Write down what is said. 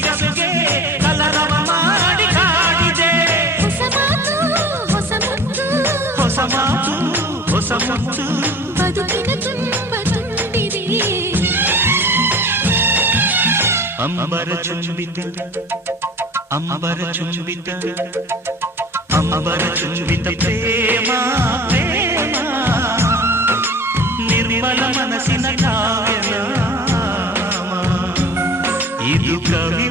ಸೊಗಸುಗೆ ಕಲರವ ಮಾಡಿ ಕಾಡಿದೆ. ಹೊಸ ಮಾತು ಹೊಸ ಮುತ್ತು, ಹೊಸ ಮಾತು ಹೊಸ ಮುತ್ತು, ಬದುಕಿನ ತುಂಬ ತುಂಬಿದೆ. ಅಂಬರ ಚುಂಬಿತ ಅಂಬರ ಚುಂಬಿತ ಅಂಬರ ಚುಂಬಿತ ಪ್ರೇಮ ಪ್ರೇಮ, ನಿರ್ಮಲ ಮನಸ್ಸಿನ ಕಾವ್ಯನಾಮ ಇದು ಕವಿ